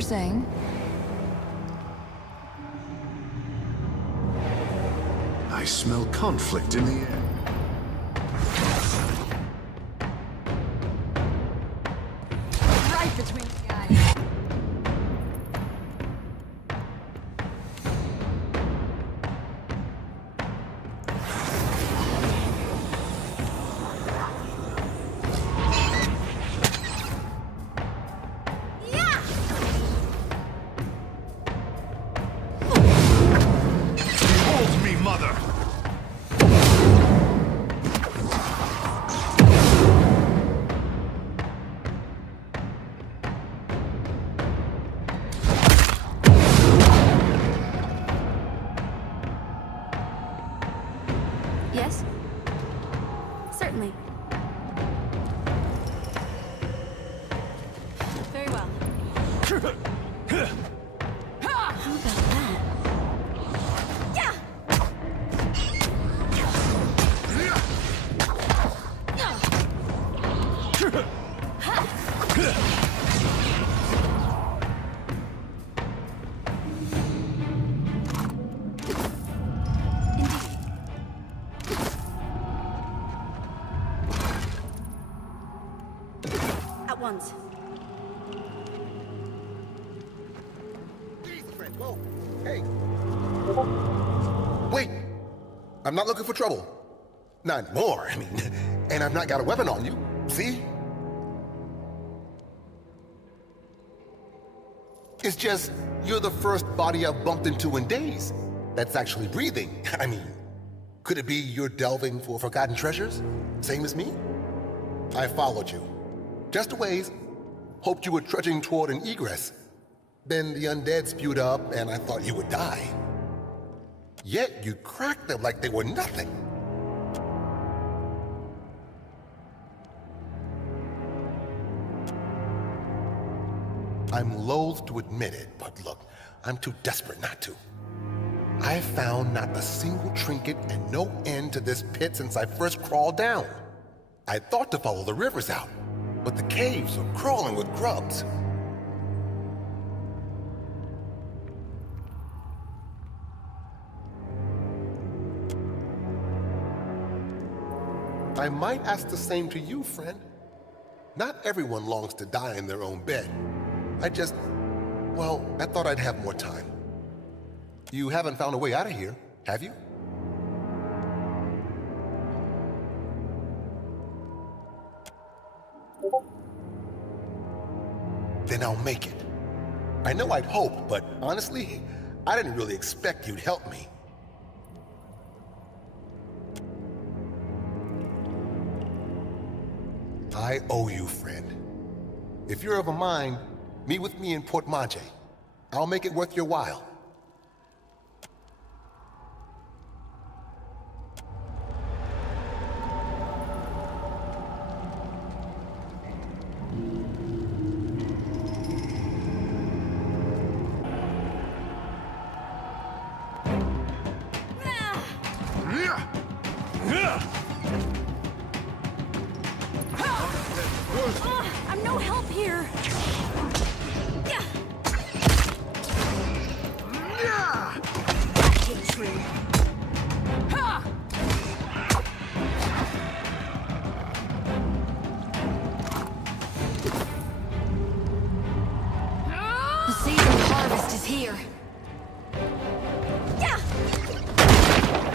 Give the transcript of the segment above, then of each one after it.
were saying? I smell conflict in the air. Right between the eyes. Behold me, mother! Yes? Certainly. Very well. How about that? Yeah! At once. Easy, friend. Whoa. Hey. Wait. I'm not looking for trouble. Not anymore, I mean. And I've not got a weapon on you. See? It's just, you're the first body I've bumped into in days that's actually breathing. I mean, could it be you're delving for forgotten treasures? Same as me? I followed you. Just a ways. Hoped you were trudging toward an egress. Then the undead spewed up and I thought you would die. Yet you cracked them like they were nothing. I'm loath to admit it, but look, I'm too desperate not to. I've found not a single trinket and no end to this pit since I first crawled down. I thought to follow the rivers out, but the caves are crawling with grubs. I might ask the same to you, friend. Not everyone longs to die in their own bed. I thought I'd have more time. You haven't found a way out of here, have you? Then I'll make it. I know I'd hope, but honestly, I didn't really expect you'd help me. I owe you, friend. If you're of a mind, meet with me in Port Maje. I'll make it worth your while. I'm no help here. That came true. The season of harvest is here.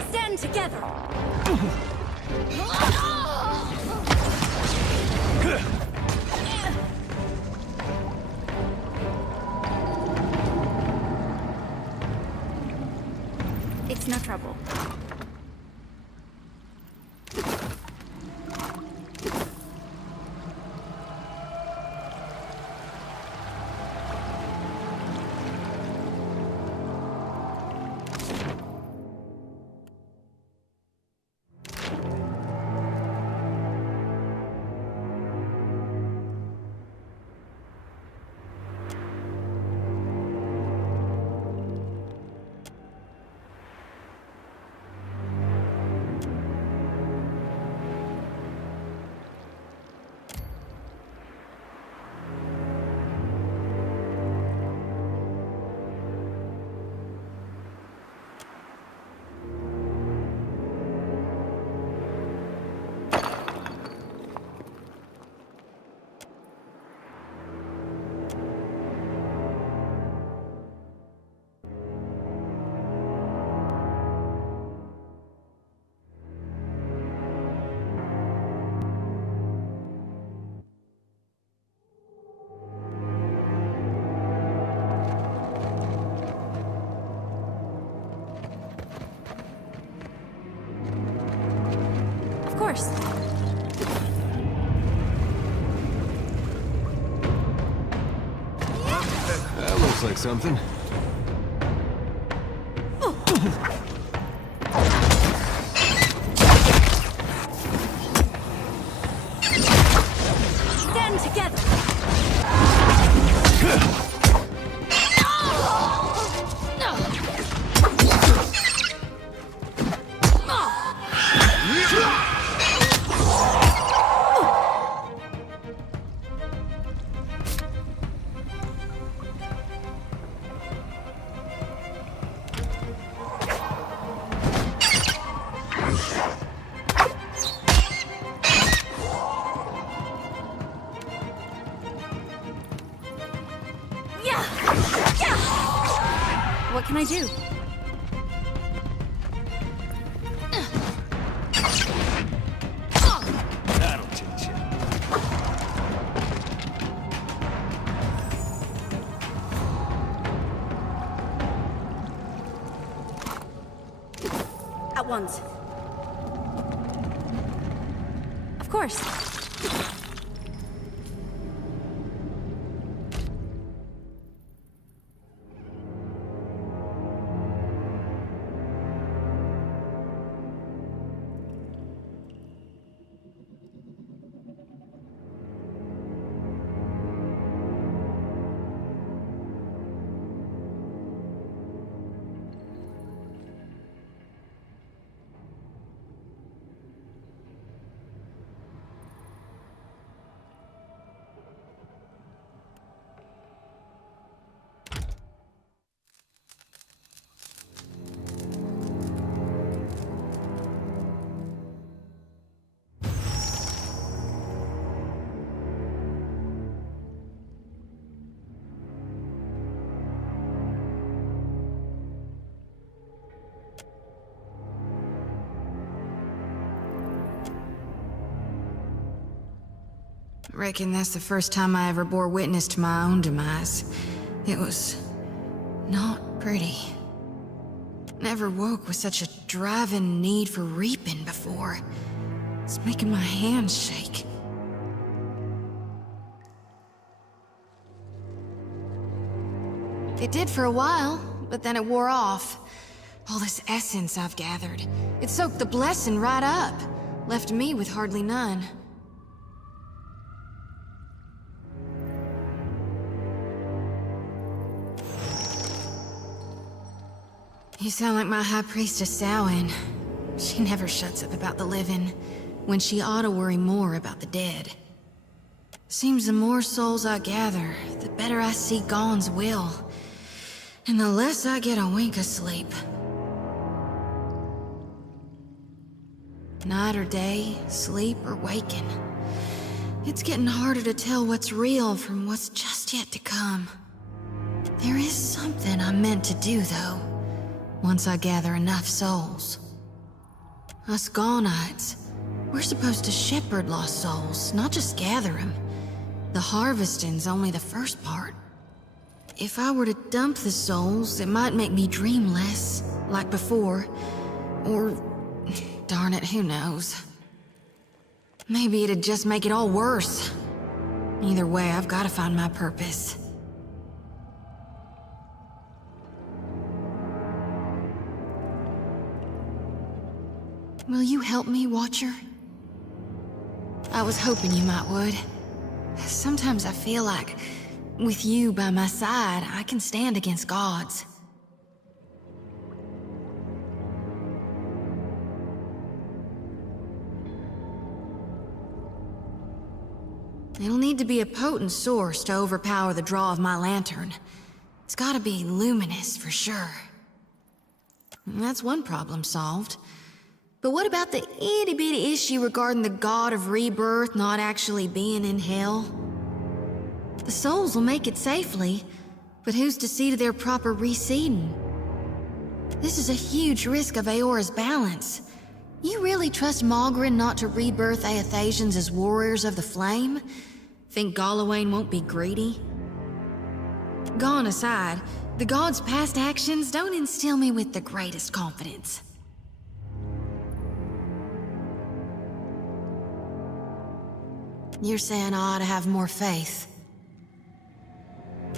Stand together. It's no trouble. course. That looks like something. Stand together. What can I do? That'll teach you. At once. Of course. Reckon that's the first time I ever bore witness to my own demise. It was not pretty. Never woke with such a driving need for reaping before. It's making my hands shake. It did for a while, but then it wore off. All this essence I've gathered. It soaked the blessing right up. Left me with hardly none. You sound like my high priestess Samhain. She never shuts up about the living, when she ought to worry more about the dead. Seems the more souls I gather, the better I see Gaun's will, and the less I get a wink of sleep. Night or day, sleep or waking. It's getting harder to tell what's real from what's just yet to come. There is something I'm meant to do, though. Once I gather enough souls. Us Gaunites, we're supposed to shepherd lost souls, not just gather them. The harvesting's only the first part. If I were to dump the souls, it might make me dream less, like before. Or, darn it, who knows? Maybe it'd just make it all worse. Either way, I've got to find my purpose. Will you help me, Watcher? I was hoping you might would. Sometimes I feel like, with you by my side, I can stand against gods. It'll need to be a potent source to overpower the draw of my lantern. It's gotta be luminous, for sure. And that's one problem solved. But what about the itty-bitty issue regarding the god of rebirth not actually being in hell? The souls will make it safely, but who's to see to their proper reseeding? This is a huge risk of Aora's balance. You really trust Malgrin not to rebirth Aethasians as warriors of the flame? Think Galawain won't be greedy? Gone aside, the god's past actions don't instill me with the greatest confidence. You're saying I ought to have more faith.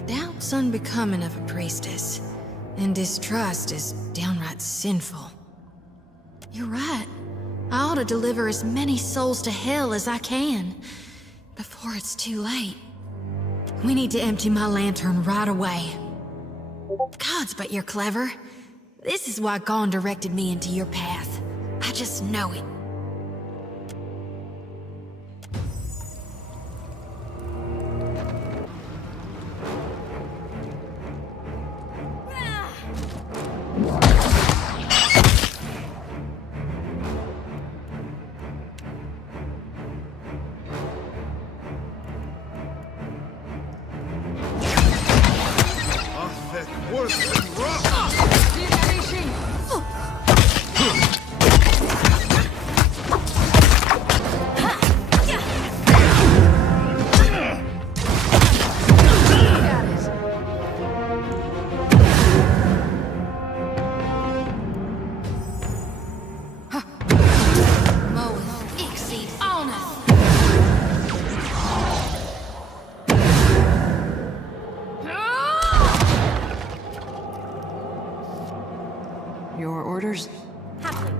Doubt's unbecoming of a priestess, and distrust is downright sinful. You're right. I ought to deliver as many souls to hell as I can, before it's too late. We need to empty my lantern right away. Gods, but you're clever. This is why Gon directed me into your path. I just know it. Your orders? Happily.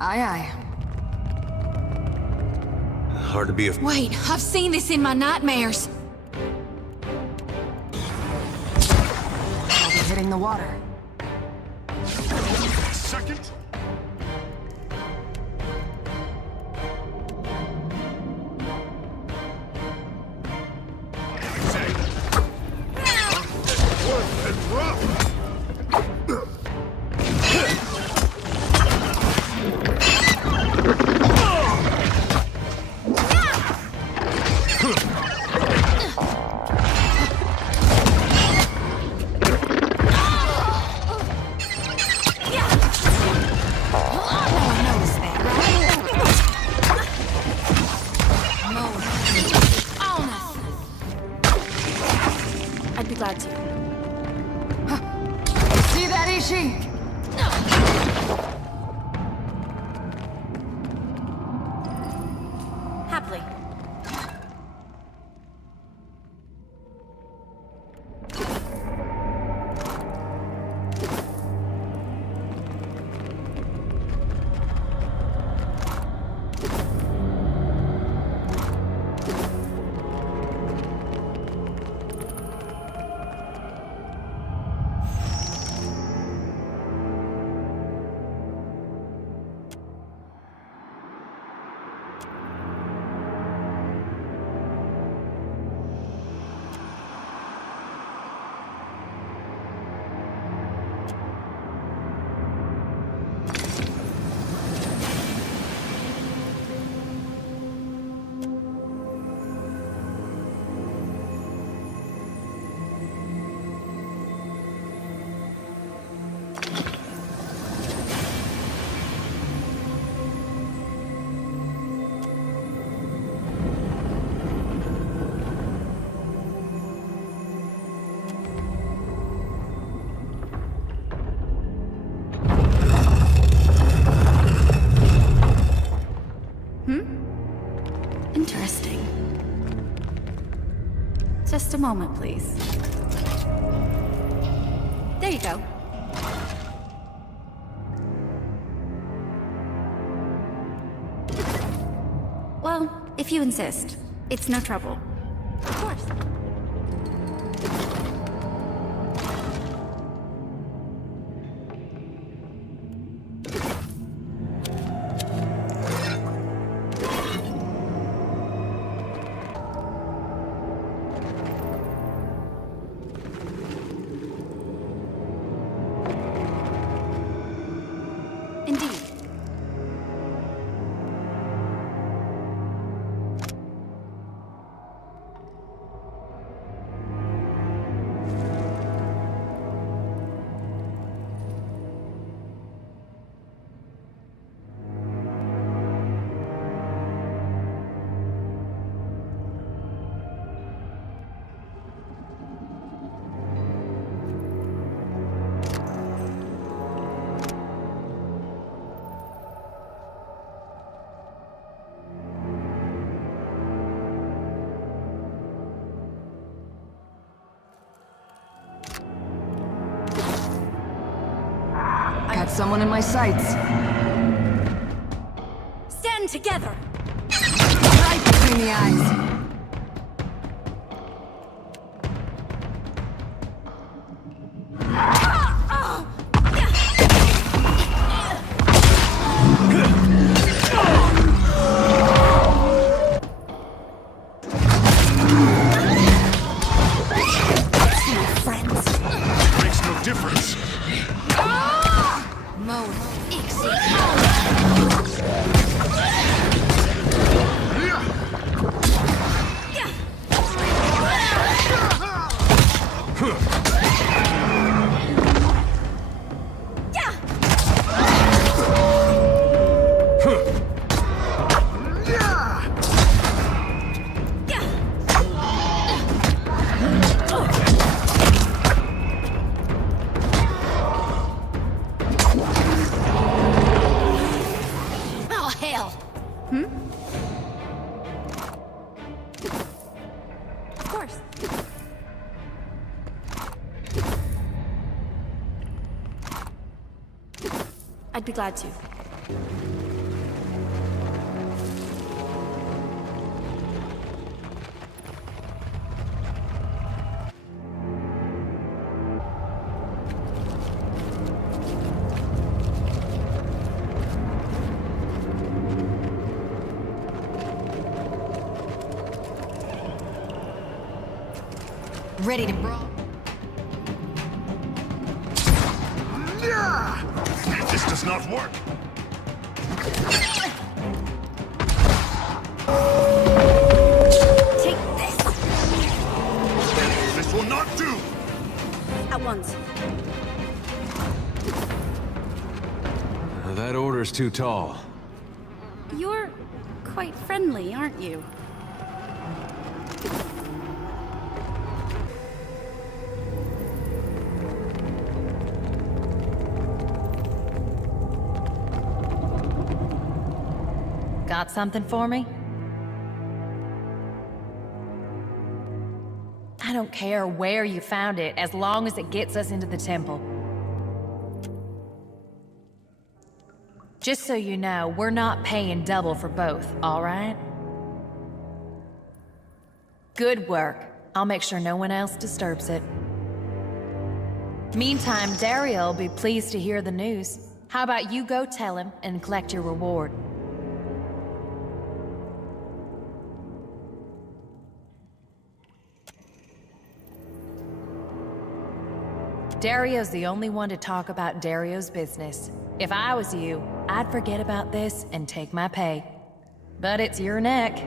Aye, aye. Hard to be a... Wait, I've seen this in my nightmares. I'll be hitting the water. Second? Worth and rough! I'd be glad to. See that, Ishi? Happily. Interesting. Just a moment, please. There you go. Well, if you insist. It's no trouble. Of course. someone in my sights. Stand together! Right between the eyes. Makes no difference. Mode Ixie. Oh, hell. Of course. I'd be glad to. Ready to brawl. This does not work. Take this! This will not do. At once. That order's too tall. You're quite friendly, aren't you? Got something for me? I don't care where you found it, as long as it gets us into the temple. Just so you know, we're not paying double for both, all right? Good work. I'll make sure no one else disturbs it. Meantime, Dario will be pleased to hear the news. How about you go tell him and collect your reward? Dario's the only one to talk about Dario's business. If I was you, I'd forget about this and take my pay. But it's your neck.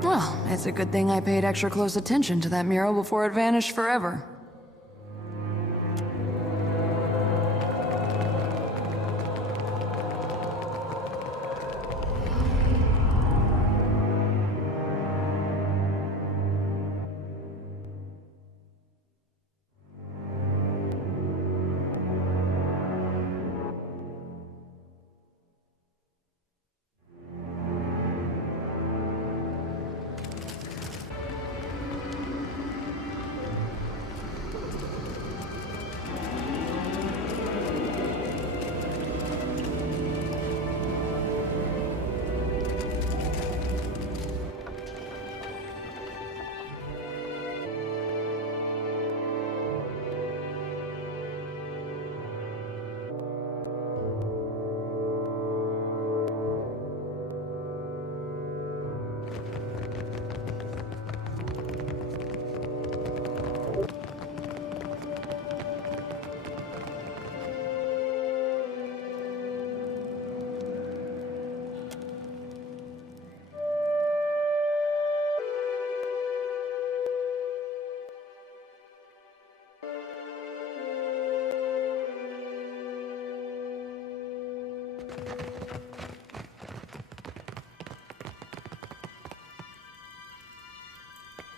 Well, it's a good thing I paid extra close attention to that mural before it vanished forever.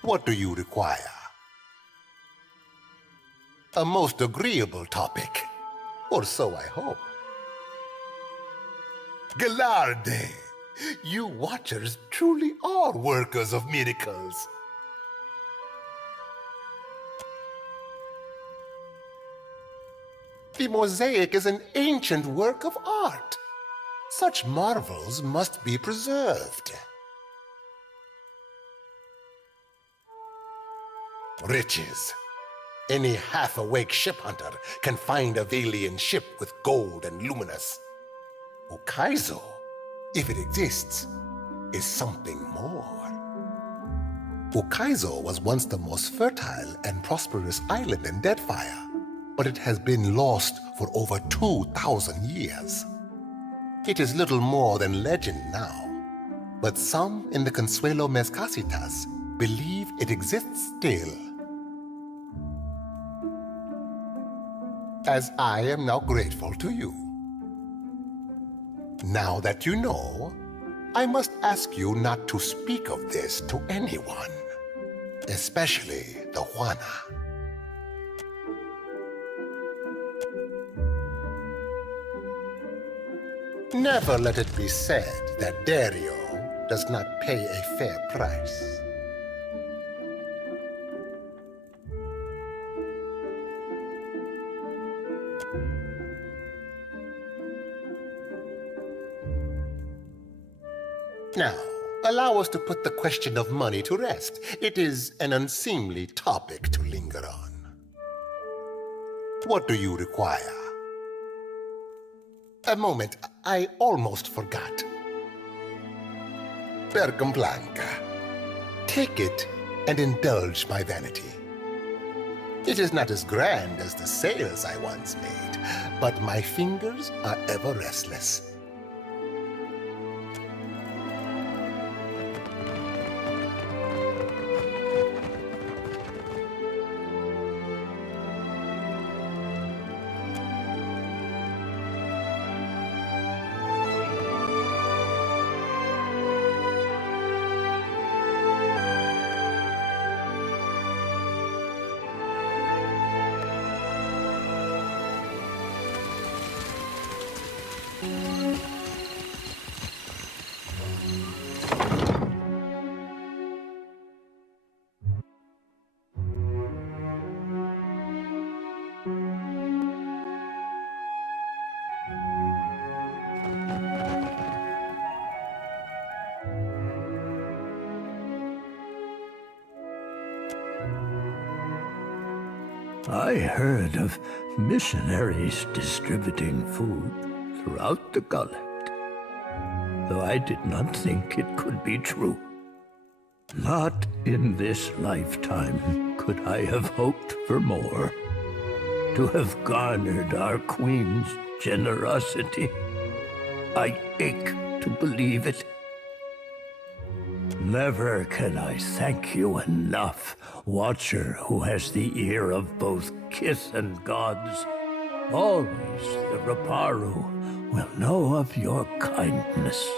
What do you require? A most agreeable topic. Or so I hope. Galarde, you Watchers truly are workers of miracles. The mosaic is an ancient work of art. Such marvels must be preserved. Riches. Any half-awake ship hunter can find a Velian ship with gold and luminous. Okaizo, if it exists, is something more. Okaizo was once the most fertile and prosperous island in Deadfire, but it has been lost for over 2,000 years. It is little more than legend now, but some in the Consuelo Mezcasitas believe it exists still. As I am now grateful to you. Now that you know, I must ask you not to speak of this to anyone, especially the Juana. Never let it be said that Dario does not pay a fair price. Now, allow us to put the question of money to rest. It is an unseemly topic to linger on. What do you require? A moment, I almost forgot. Percum Blanca. Take it and indulge my vanity. It is not as grand as the sails I once made, but my fingers are ever restless. I heard of missionaries distributing food throughout the gullet, though I did not think it could be true. Not in this lifetime could I have hoped for more. To have garnered our queen's generosity, I ache to believe it. Never can I thank you enough, Watcher who has the ear of both kith and gods. Always the Raparu will know of your kindness.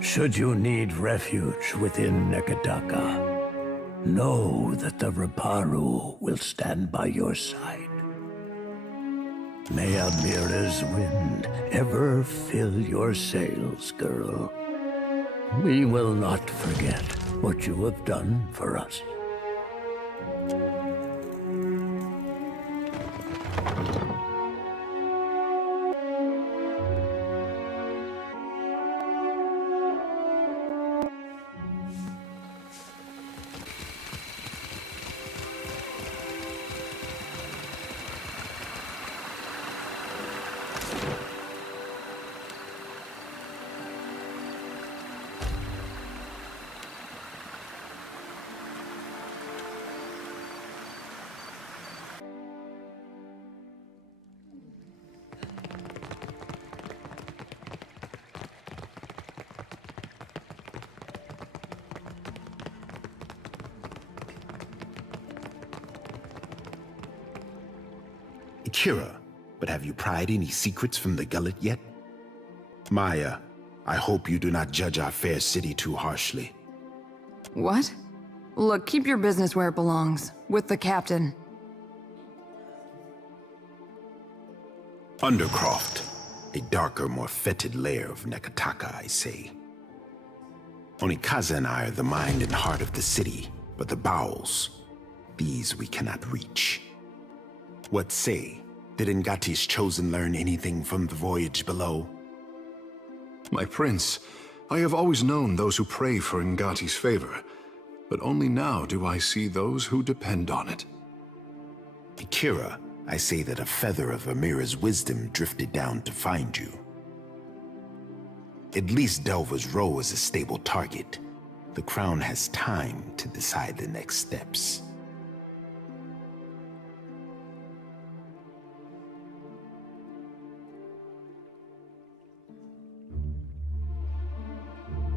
Should you need refuge within Nekataka, know that the Raparu will stand by your side. May Amira's wind ever fill your sails, girl. We will not forget what you have done for us. Kira, but have you pried any secrets from the gullet yet? Maya, I hope you do not judge our fair city too harshly. What? Look, keep your business where it belongs, with the captain. Undercroft, a darker, more fetid lair of Nekataka, I say. Onikaza and I are the mind and heart of the city, but the bowels, these we cannot reach. What say Did Ngati's chosen learn anything from the voyage below? My prince, I have always known those who pray for Ngati's favor, but only now do I see those who depend on it. Akira, I say that a feather of Amira's wisdom drifted down to find you. At least Delva's Row is a stable target. The Crown has time to decide the next steps.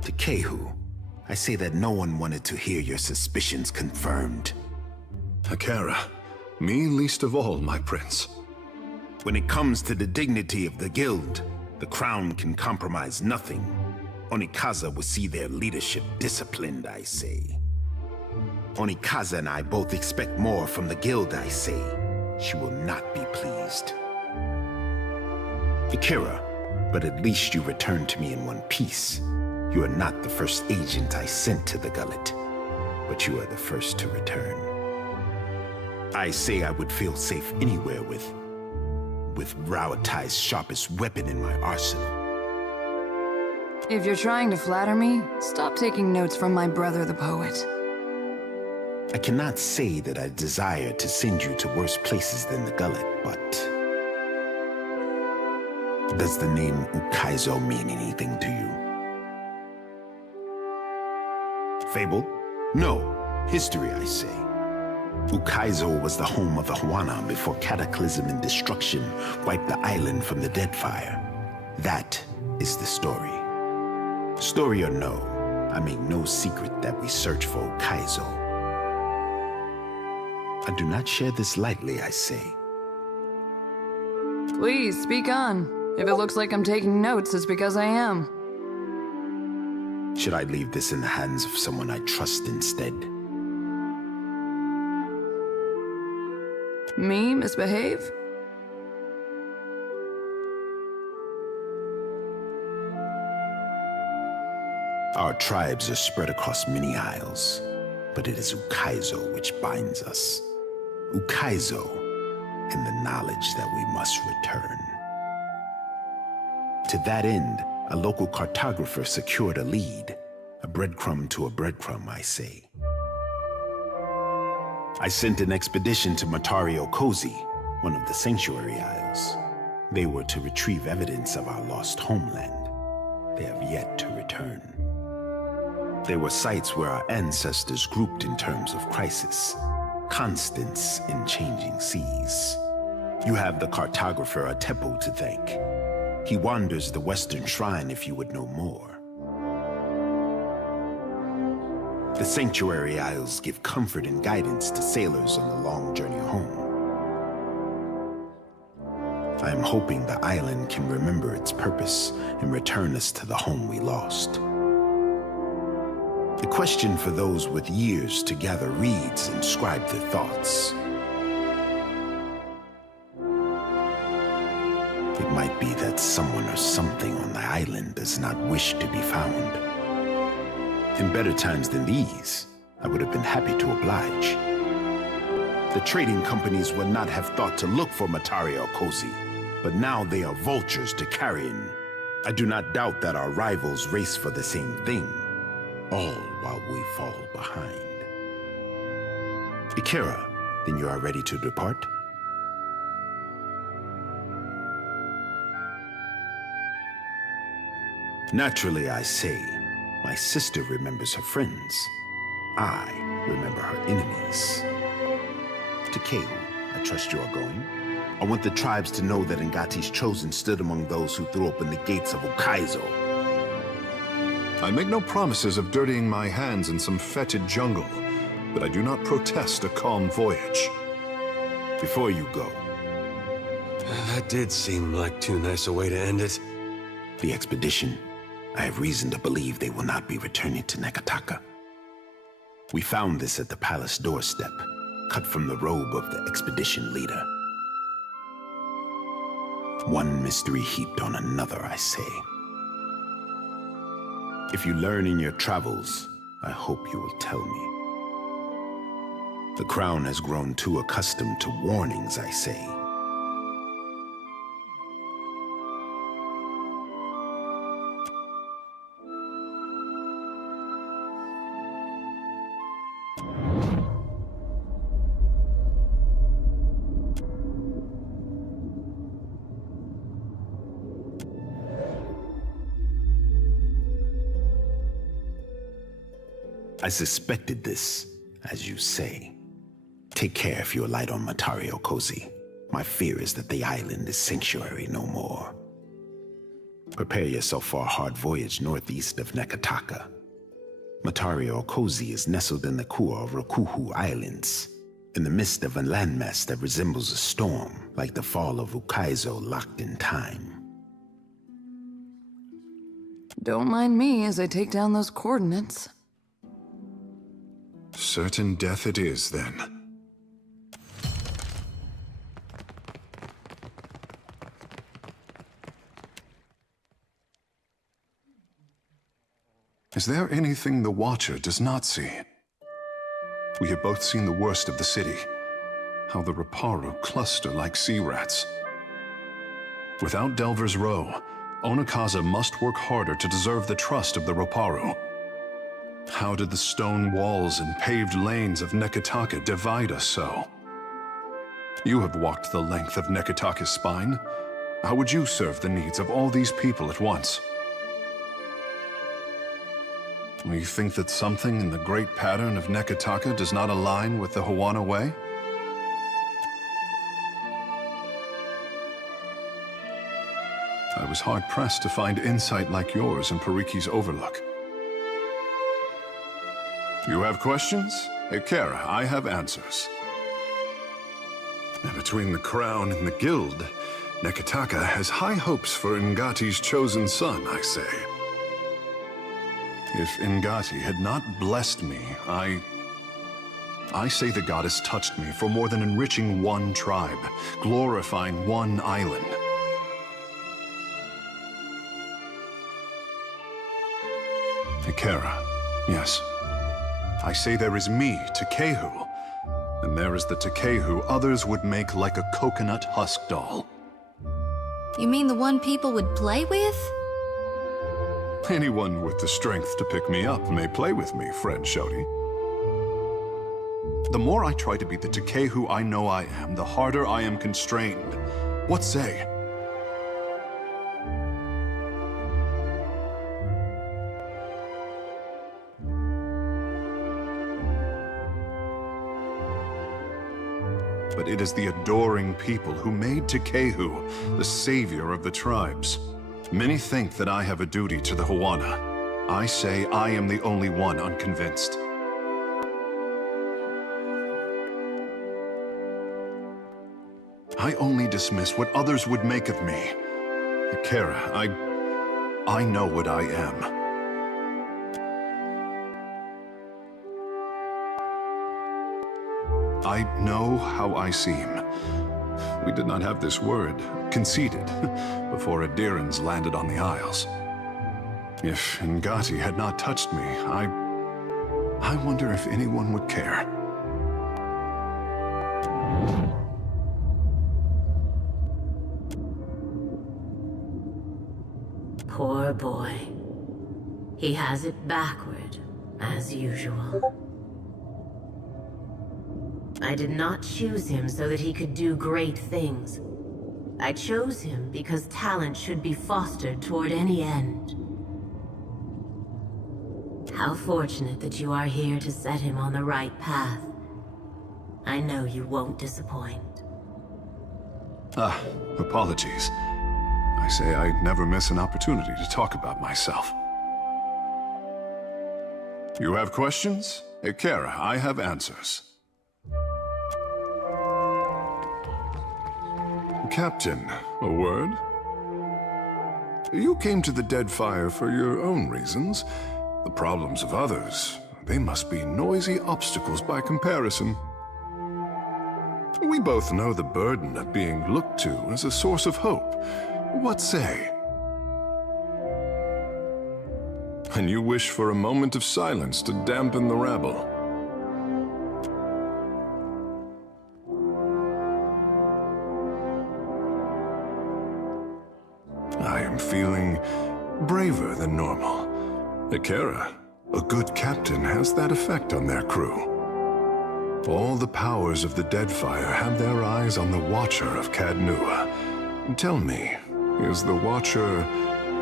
To Kehu, I say that no one wanted to hear your suspicions confirmed. Akira, me least of all, my prince. When it comes to the dignity of the guild, the Crown can compromise nothing. Onikaza will see their leadership disciplined, I say. Onikaza and I both expect more from the guild, I say. She will not be pleased. Akira, but at least you returned to me in one piece. You are not the first agent I sent to the gullet, but you are the first to return. I say I would feel safe anywhere with Rauatai's sharpest weapon in my arsenal. If you're trying to flatter me, stop taking notes from my brother the poet. I cannot say that I desire to send you to worse places than the gullet, but... does the name Ukaizo mean anything to you? Fable? No. History, I say. Ukaizo was the home of the Huana before cataclysm and destruction wiped the island from the Deadfire. That is the story. Story or no, I make no secret that we search for Ukaizo. I do not share this lightly, I say. Please, speak on. If it looks like I'm taking notes, it's because I am. Should I leave this in the hands of someone I trust instead? Me, misbehave? Our tribes are spread across many isles, but it is Ukaizo which binds us. Ukaizo, and the knowledge that we must return. To that end, a local cartographer secured a lead. A breadcrumb to a breadcrumb, I say. I sent an expedition to Matario Kozi, one of the Sanctuary Isles. They were to retrieve evidence of our lost homeland. They have yet to return. They were sites where our ancestors grouped in terms of crisis, constants in changing seas. You have the cartographer Atepo to thank. He wanders the Western Shrine if you would know more. The Sanctuary Isles give comfort and guidance to sailors on the long journey home. I am hoping the island can remember its purpose and return us to the home we lost. The question for those with years to gather reeds and scribe their thoughts. It might be that someone or something on the island does not wish to be found. In better times than these, I would have been happy to oblige. The trading companies would not have thought to look for Matario Kozi, but now they are vultures to carrion. I do not doubt that our rivals race for the same thing, all while we fall behind. Akira, then you are ready to depart? Naturally, I say, my sister remembers her friends. I remember her enemies. To Kehu, I trust you are going. I want the tribes to know that Ngati's chosen stood among those who threw open the gates of Ukaizo. I make no promises of dirtying my hands in some fetid jungle, but I do not protest a calm voyage. Before you go, That did seem like too nice a way to end it. the expedition, I have reason to believe they will not be returning to Nekataka. We found this at the palace doorstep, cut from the robe of the expedition leader. One mystery heaped on another, I say. If you learn in your travels, I hope you will tell me. The Crown has grown too accustomed to warnings, I say. I suspected this, as you say. Take care if you alight on Matario Cozy. My fear is that the island is sanctuary no more. Prepare yourself for a hard voyage northeast of Nekataka. Matario Cozy is nestled in the Kua Rakuhu Islands, in the midst of a landmass that resembles a storm, like the fall of Ukaizo locked in time. Don't mind me as I take down those coordinates. Certain death it is, then. Is there anything the Watcher does not see? We have both seen the worst of the city. How the Raparu cluster like sea rats. Without Delver's Row, Onakaza must work harder to deserve the trust of the Raparu. How did the stone walls and paved lanes of Nekataka divide us so? You have walked the length of Nekataka's spine. How would you serve the needs of all these people at once? You think that something in the great pattern of Nekataka does not align with the Hawana way? I was hard-pressed to find insight like yours in Pariki's Overlook. You have questions? Ikera, I have answers. And between the crown and the guild, Nekataka has high hopes for Ngati's chosen son, I say. If Ngati had not blessed me, I say the goddess touched me for more than enriching one tribe, glorifying one island. Ikera, yes. I say there is me, Takehu, and there is the Takehu others would make like a coconut husk doll. You mean the one people would play with? Anyone with the strength to pick me up may play with me, friend Shodi. The more I try to be the Takehu I know I am, the harder I am constrained. What say? But it is the adoring people who made Takehu the savior of the tribes. Many think that I have a duty to the Hawana. I say I am the only one unconvinced. I only dismiss what others would make of me. Ikera, I know what I am. I know how I seem. We did not have this word, conceded, before Adirans landed on the Isles. If Ngati had not touched me, I wonder if anyone would care. Poor boy. He has it backward, as usual. I did not choose him so that he could do great things. I chose him because talent should be fostered toward any end. How fortunate that you are here to set him on the right path. I know you won't disappoint. Apologies. I say I never miss an opportunity to talk about myself. You have questions? Ikera, I have answers. Captain, a word? You came to the Deadfire for your own reasons. The problems of others, they must be noisy obstacles by comparison. We both know the burden of being looked to as a source of hope. What say? And you wish for a moment of silence to dampen the rabble. I am feeling braver than normal. Ikera, a good captain has that effect on their crew. All the powers of the Deadfire have their eyes on the Watcher of Cadnua. Tell me, is the Watcher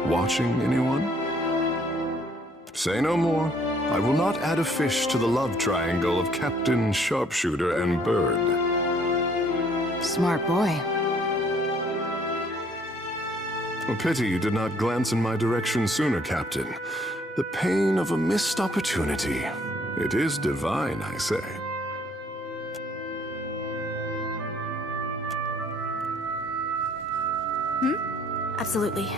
watching anyone? Say no more. I will not add a fish to the love triangle of Captain, Sharpshooter, and Bird. Smart boy. A pity you did not glance in my direction sooner, Captain. The pain of a missed opportunity. It is divine, I say. Absolutely.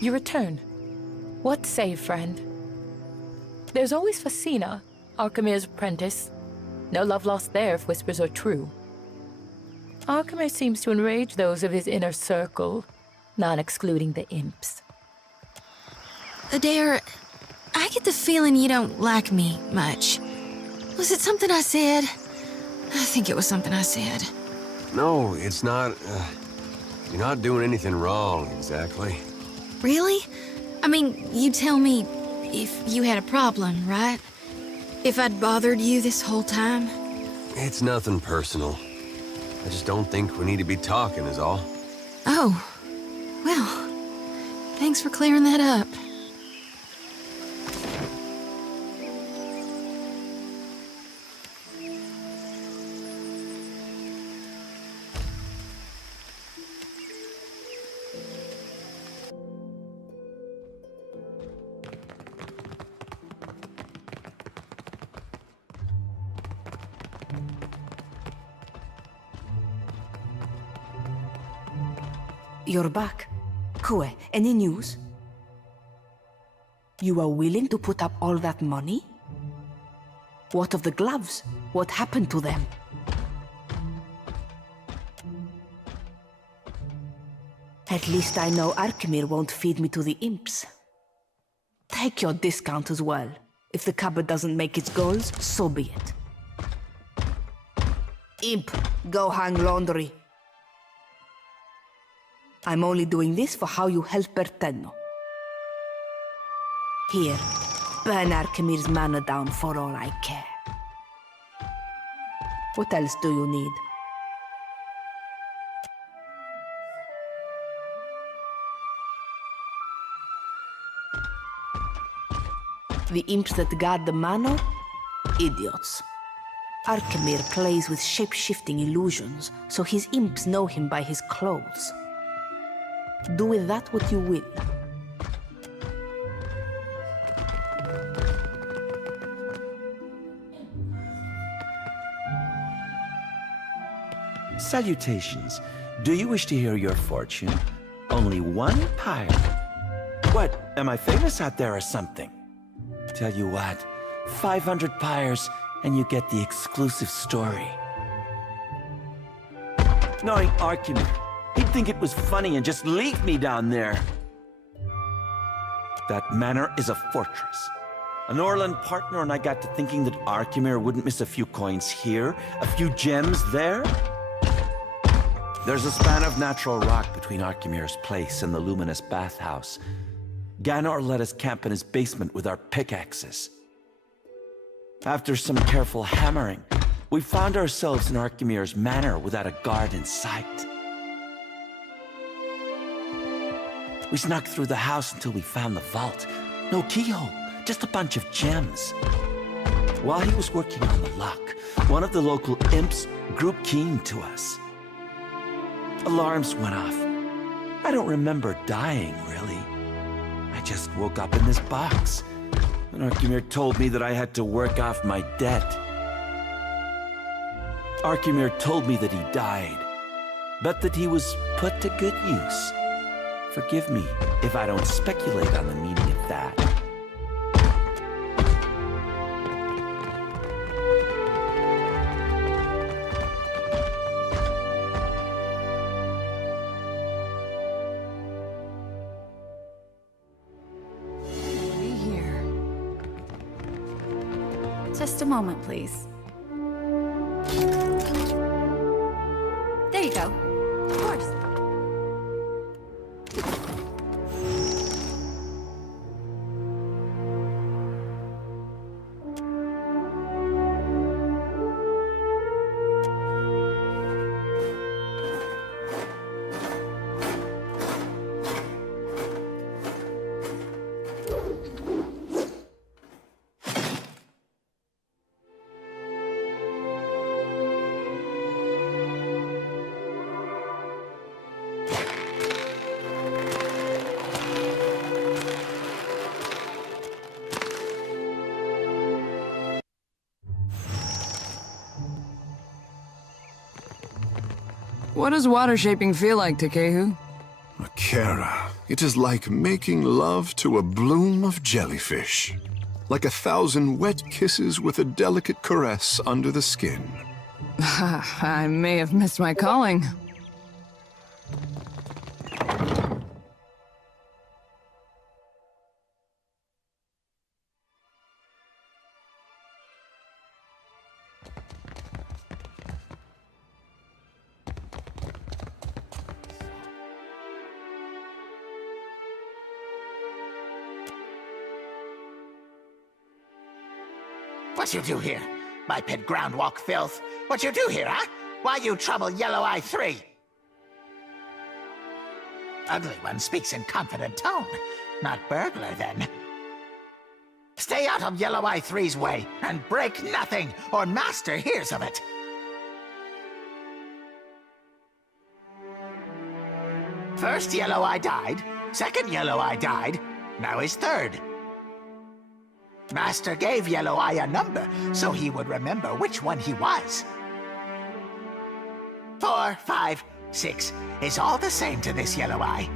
You return. What say, friend? There's always Facina, Archimede's apprentice. No love lost there if whispers are true. Archimere seems to enrage those of his inner circle, not excluding the imps. Adair, I get the feeling you don't like me much. Was it something I said? I think it was something I said. No, it's not. You're not doing anything wrong, exactly. Really? I mean, you tell me if you had a problem, right? If I'd bothered you this whole time? It's nothing personal. I just don't think we need to be talking, is all. Oh. Well, thanks for clearing that up. You're back. Kue, any news? You are willing to put up all that money? What of the gloves? What happened to them? At least I know Arkemir won't feed me to the imps. Take your discount as well. If the cupboard doesn't make its goals, so be it. Imp, go hang laundry. I'm only doing this for how you help Bertenno. Here, burn Archimede's mana down for all I care. What else do you need? The imps that guard the manor? Idiots. Arkemir plays with shape-shifting illusions, so his imps know him by his clothes. Do with that what you will. Salutations. Do you wish to hear your fortune? Only one pyre. What, am I famous out there or something? Tell you what, 500 pyres and you get the exclusive story. Knowing Archimedes, he'd think it was funny and just leave me down there. That manor is a fortress. An Orland partner and I got to thinking that Archimedes wouldn't miss a few coins here, a few gems there. There's a span of natural rock between Archimedes' place and the luminous bathhouse. Ganor let us camp in his basement with our pickaxes. After some careful hammering, we found ourselves in Archimedes' manor without a guard in sight. We snuck through the house until we found the vault. No keyhole, just a bunch of gems. While he was working on the lock, one of the local imps grew keen to us. Alarms went off. I don't remember dying, really. I just woke up in this box. And Archimedes told me that I had to work off my debt. Archimedes told me that he died, but that he was put to good use. Forgive me if I don't speculate on the meaning of that. Just a moment, please. There you go. Of course. What does water shaping feel like, Takehu? Akira, it is like making love to a bloom of jellyfish. Like 1,000 wet kisses with a delicate caress under the skin. I may have missed my calling. What you do here? Biped groundwalk filth? What you do here, huh? Why you trouble Yellow Eye 3? Ugly One speaks in confident tone. Not burglar, then. Stay out of Yellow Eye 3's way, and break nothing, or Master hears of it. First Yellow Eye died, second Yellow Eye died, now he's third. Master gave Yellow Eye a number, so he would remember which one he was. 4, 5, 6 is all the same to this Yellow Eye.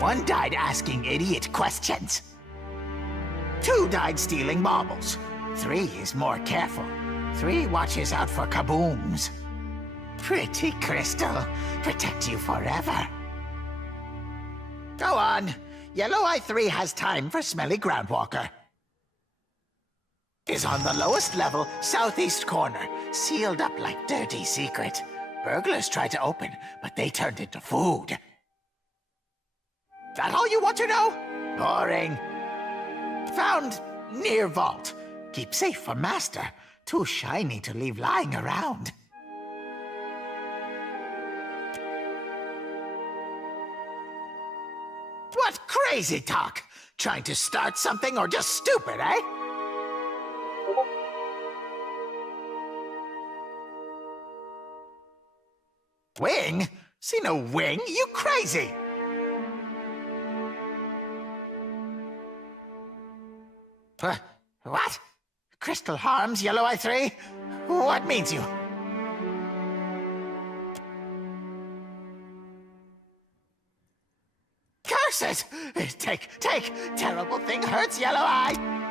1 died asking idiot questions. 2 died stealing baubles. 3 is more careful. 3 watches out for kabooms. Pretty crystal, protect you forever. Go on. Yellow Eye 3 has time for Smelly Groundwalker. Is on the lowest level, southeast corner, sealed up like dirty secret. Burglars tried to open, but they turned into food. That all you want to know? Boring. Found near vault. Keep safe for Master. Too shiny to leave lying around. What crazy talk? Trying to start something or just stupid, eh? Wing? See no wing? You crazy! What? Crystal harms Yellow Eye 3? What means you? Curses! Take! Terrible thing hurts Yellow Eye!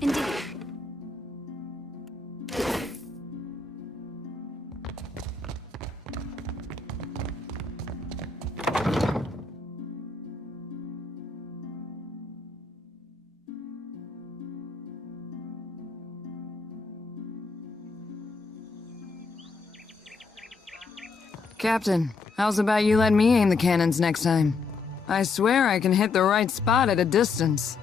Indeed. Captain, how's about you let me aim the cannons next time? I swear I can hit the right spot at a distance.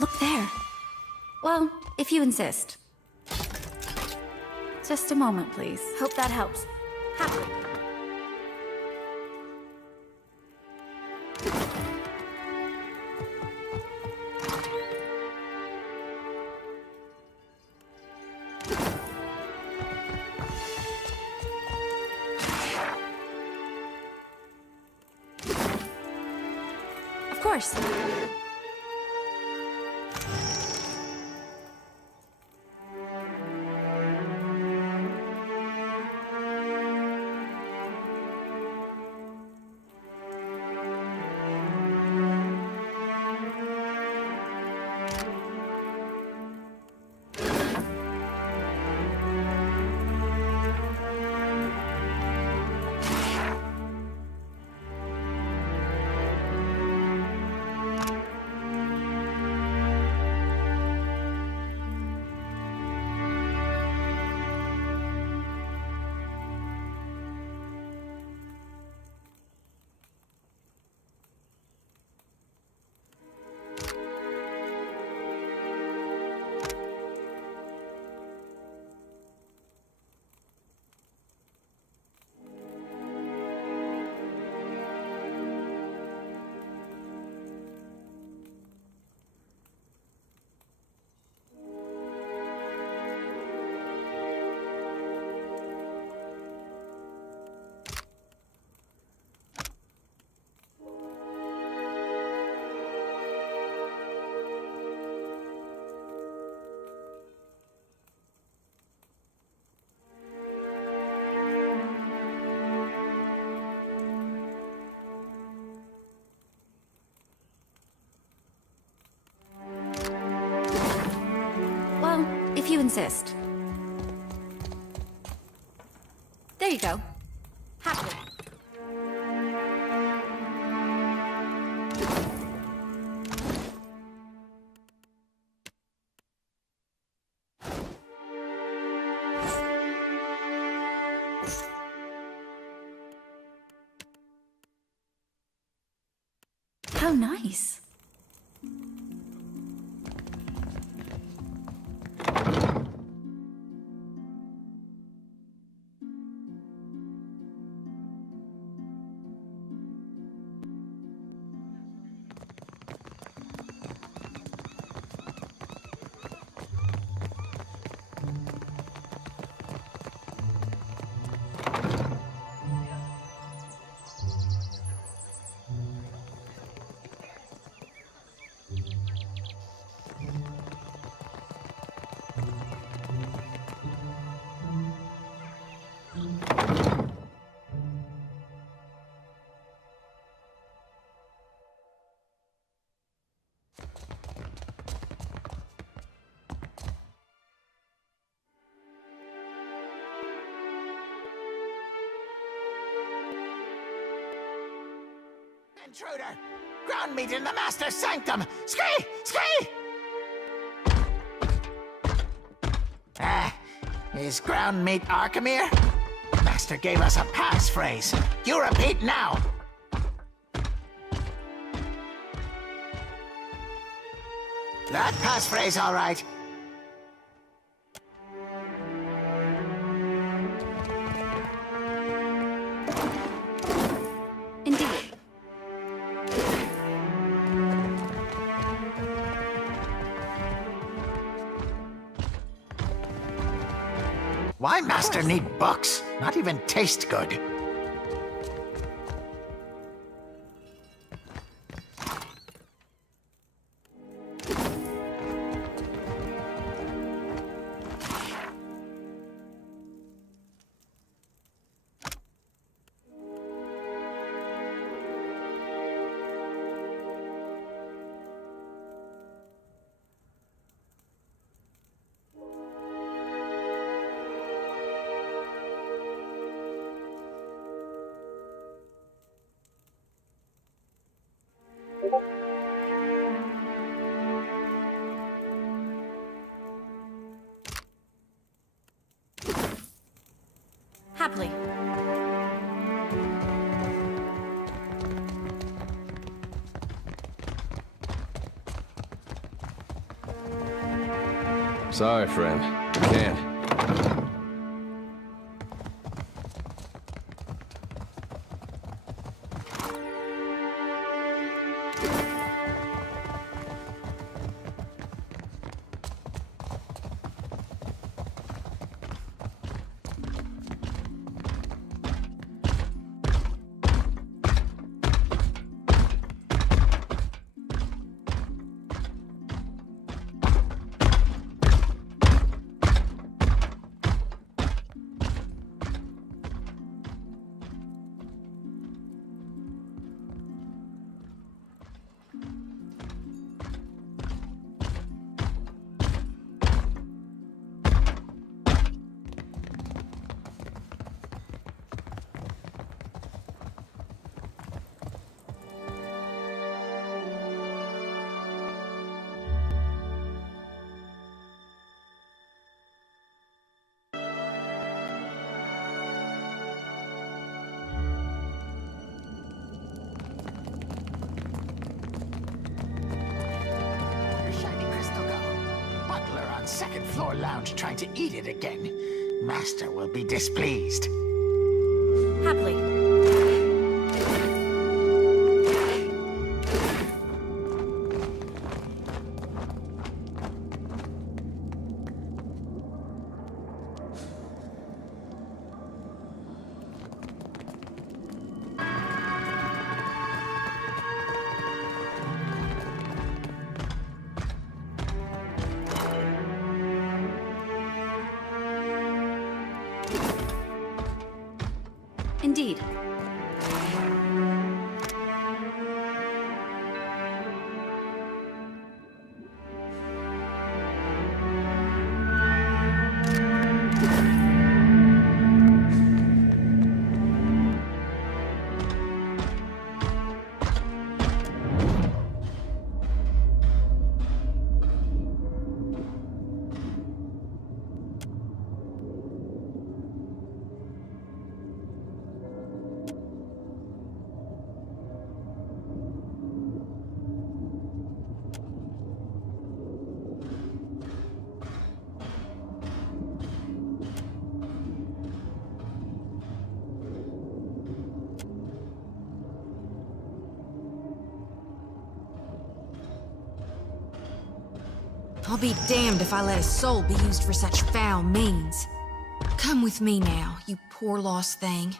Look there. Well, if you insist. Just a moment, please. Hope that helps. Happily. Of course. you insist. There you go. Happily. How nice. Intruder! Ground meat in the Master's sanctum! Ski! Ski! Is ground meat Archimere? Master gave us a passphrase. You repeat now! That passphrase, all right. Indeed. Why Master need books? Not even taste good. Happily. Sorry, friend. Can't. Second floor lounge trying to eat it again. Master will be displeased. Happily. Indeed. I'll be damned if I let his soul be used for such foul means. Come with me now, you poor lost thing.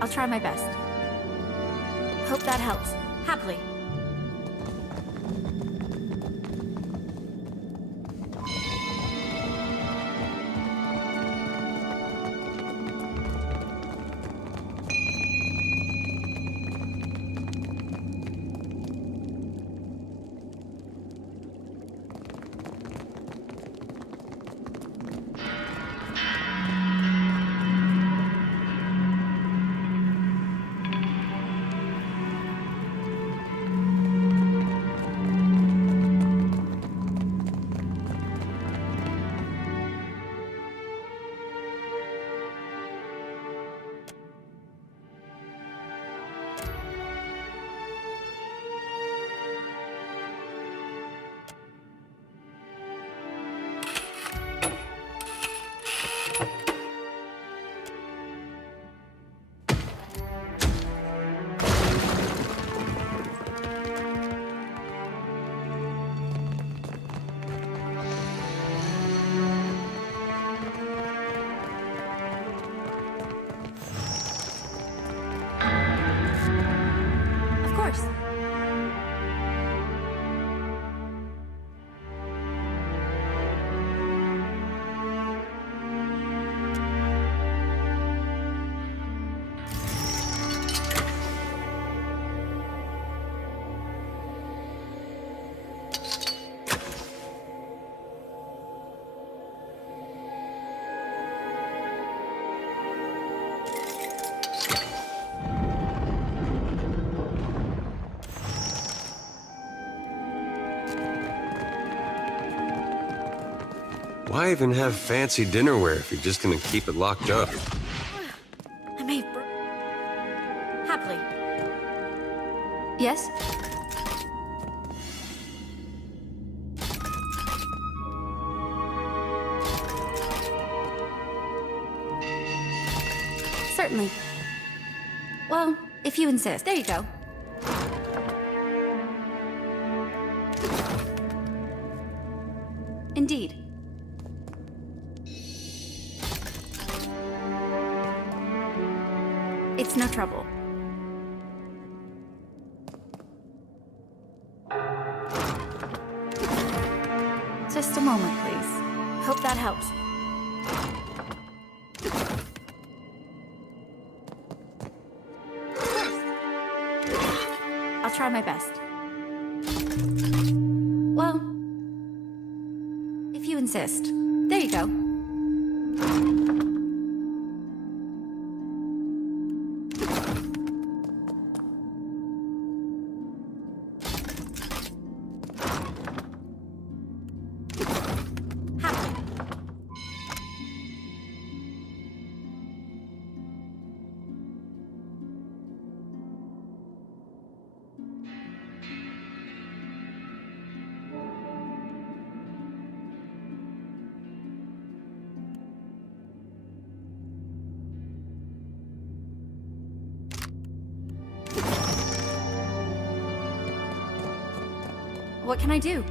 I'll try my best. Hope that helps. Happily. Of course. Why even have fancy dinnerware if you're just gonna keep it locked up? I may have Happily. Yes? Certainly. Well, if you insist. There you go. Indeed. It's no trouble. Just a moment, please. Hope that helps. I'll try my best. Well, if you insist. There you go. What can I do?